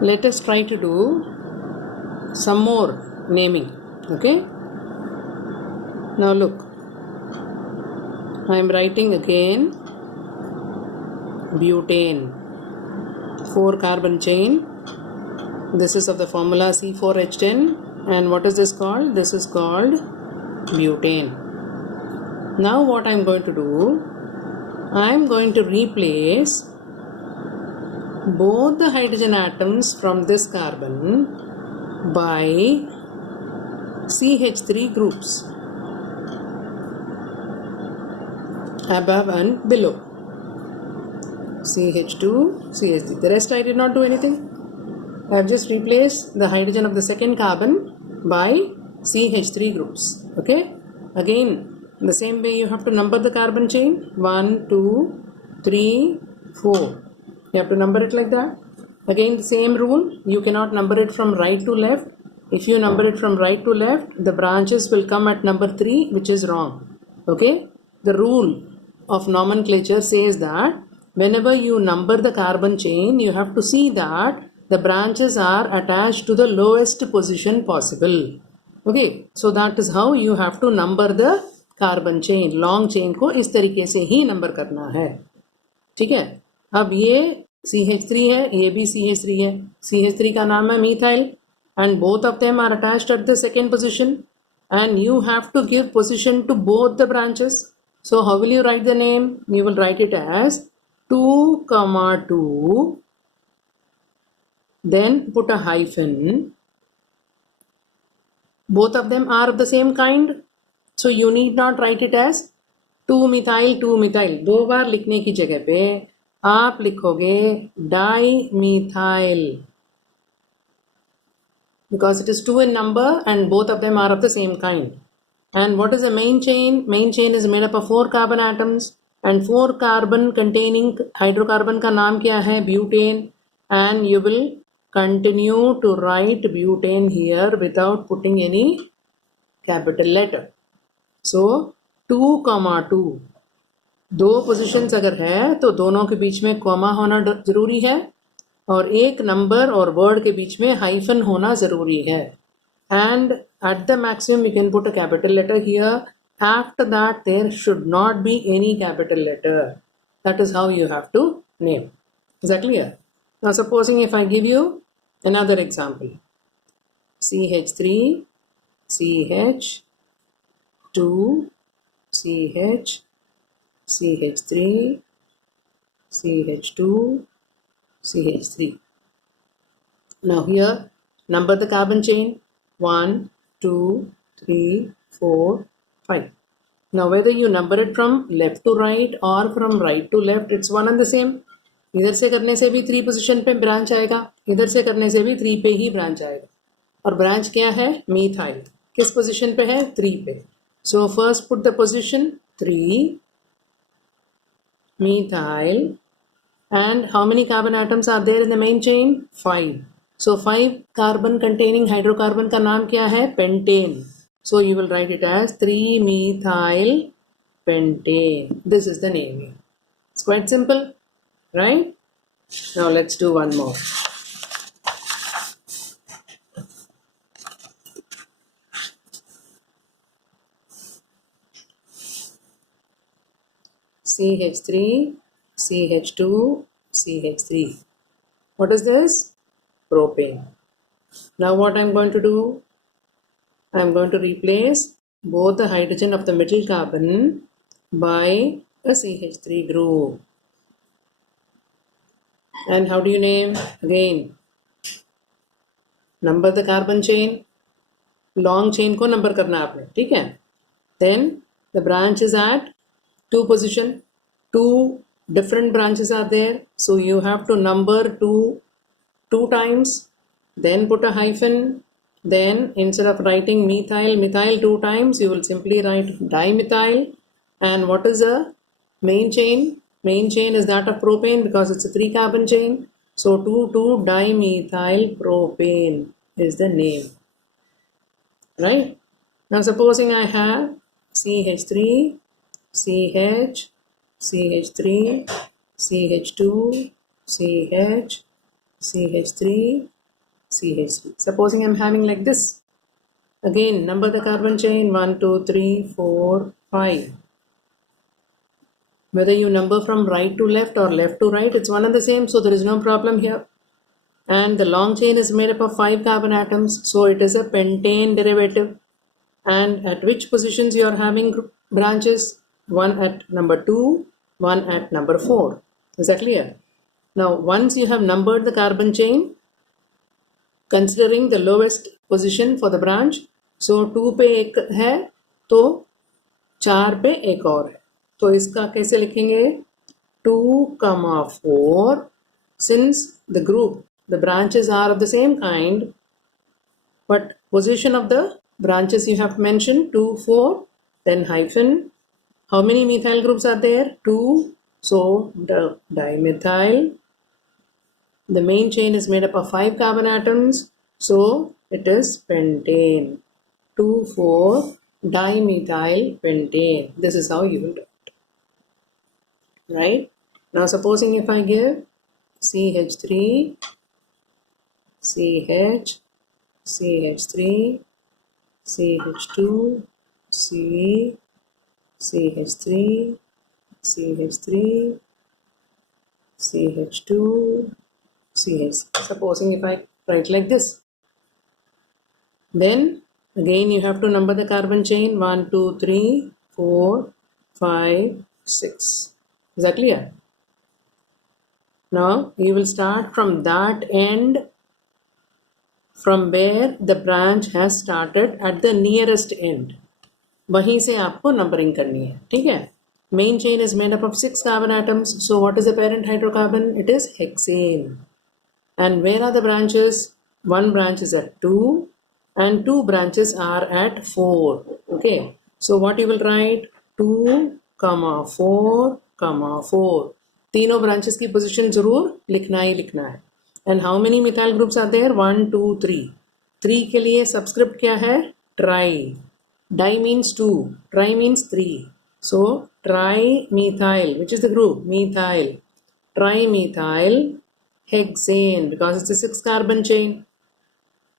Let us try to do some more naming. Okay, now look, I am writing again butane, 4 carbon chain. This is of the formula C4H10, and what is this called? This is called butane. Now what I am going to do, I am going to replace both the hydrogen atoms from this carbon by CH3 groups above and below. CH2, CH3. The rest I did not do anything. I have just replaced the hydrogen of the second carbon by CH3 groups. Okay. Again, the same way you have to number the carbon chain. 1, 2, 3, 4. You have to number it like that. Again, the same rule. You cannot number it from right to left. If you number it from right to left, the branches will come at number 3, which is wrong. Okay. The rule of nomenclature says that whenever you number the carbon chain, you have to see that the branches are attached to the lowest position possible. Okay, so that is how you have to number the carbon chain. Long chain को इस तरीके से ही number करना है. ठीक है. अब ये CH3 है, ये भी CH3 है. CH3 का नाम है methyl, and both of them are attached at the second position, and you have to give position to both the branches. So how will you write the name? You will write it as 2, 2, then put a hyphen. Both of them are of the same kind, so you need not write it as 2-methyl 2-methyl. 2 बार लिखने की जगह पे आप लिखोगे dimethyl, because it is 2 in number and both of them are of the same kind. And what is the main chain? Main chain is made up of 4 carbon atoms, and 4 carbon containing hydrocarbon का नाम क्या है? Butane. And you will continue to write butane here without putting any capital letter. So 2, 2. 2 positions अगर है तो दोनों के बीच में कॉमा होना जरूरी है, और एक नंबर और वर्ड के बीच में हाइफन होना जरूरी है. And at the maximum you can put a capital letter here. After that there should not be any capital letter. That is how you have to name. Is that clear? Now supposing if I give you another example. CH3, CH, 2, CH, CH3, CH2, CH3. Now here number the carbon chain. 1, 2, 3, 4, 5. Now whether you number it from left to right or from right to left, it's one and the same. इधर से करने से भी 3 position पे branch आएगा, इधर से करने से भी 3 पे ही ब्रांच आएगा. और ब्रांच क्या है? मीथाइल. किस पोजीशन पे है? 3 पे. So first put the position 3 methyl, and how many carbon atoms are there in the main chain? 5. So 5 carbon containing hydrocarbon का नाम क्या है? Pentane. So you will write it as 3-methyl pentane. This is the name. It's quite simple, right? Now let's do one more. CH3, CH2, CH3. What is this? Propane. Now what I'm going to do? I'm going to replace both the hydrogen of the middle carbon by a CH3 group. And how do you name? Again, number the carbon chain. Long chain को number करना आपने, ठीक है? Then the branch is at 2 position. 2 different branches are there, so you have to number 2 times, then put a hyphen. Then instead of writing methyl 2 times, you will simply write dimethyl. And what is the main chain? Main chain is that of propane because it's a 3 carbon chain. So 2,2-dimethyl propane is the name. Right? Now supposing I have CH3, CH, CH3, CH2, CH, CH3, CH3. Supposing I'm having like this. Again, number the carbon chain 1, 2, 3, 4, 5. Whether you number from right to left or left to right, it's one and the same, so there is no problem here. And the long chain is made up of 5 carbon atoms, so it is a pentane derivative. And at which positions you are having branches? One at number 2, one at number 4. Is that clear? Now, once you have numbered the carbon chain, considering the lowest position for the branch, so 2 पे एक है तो 4 पे एक और है, तो इसका कैसे लिखेंगे? 2, 4. Since the group, the branches are of the same kind, but position of the branches you have mentioned 2, 4, then hyphen. How many methyl groups are there? 2. So the dimethyl. The main chain is made up of 5 carbon atoms, so it is pentane. 2, 4 dimethyl pentane. This is how you will do it. Right? Now supposing if I give CH3, CH, CH3, CH2, C, CH3, CH3, CH2, CH. Supposing if I write like this, then again you have to number the carbon chain 1, 2, 3, 4, 5, 6. Is that clear? Now you will start from that end from where the branch has started at the nearest end. वहीं से आपको numbering करनी है, ठीक है? Main chain is made up of 6 carbon atoms. So what is the parent hydrocarbon? It is hexane. And where are the branches? One branch is at 2 and 2 branches are at 4. Okay. So what you will write? 2, 4, 4. तीनों branches की position जरूर लिखना ही लिखना है. And how many methyl groups are there? 1, 2, 3. 3 के लिए subscript क्या है? Tri. Di means 2. Tri means 3. So trimethyl, which is the group? Methyl. Trimethyl hexane, because it's a 6 carbon chain.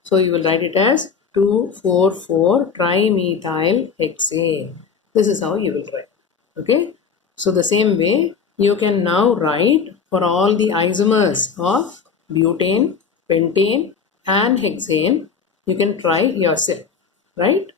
So you will write it as 2, 4, 4 trimethyl hexane. This is how you will write. Okay. So the same way you can now write for all the isomers of butane, pentane and hexane. You can try yourself, right?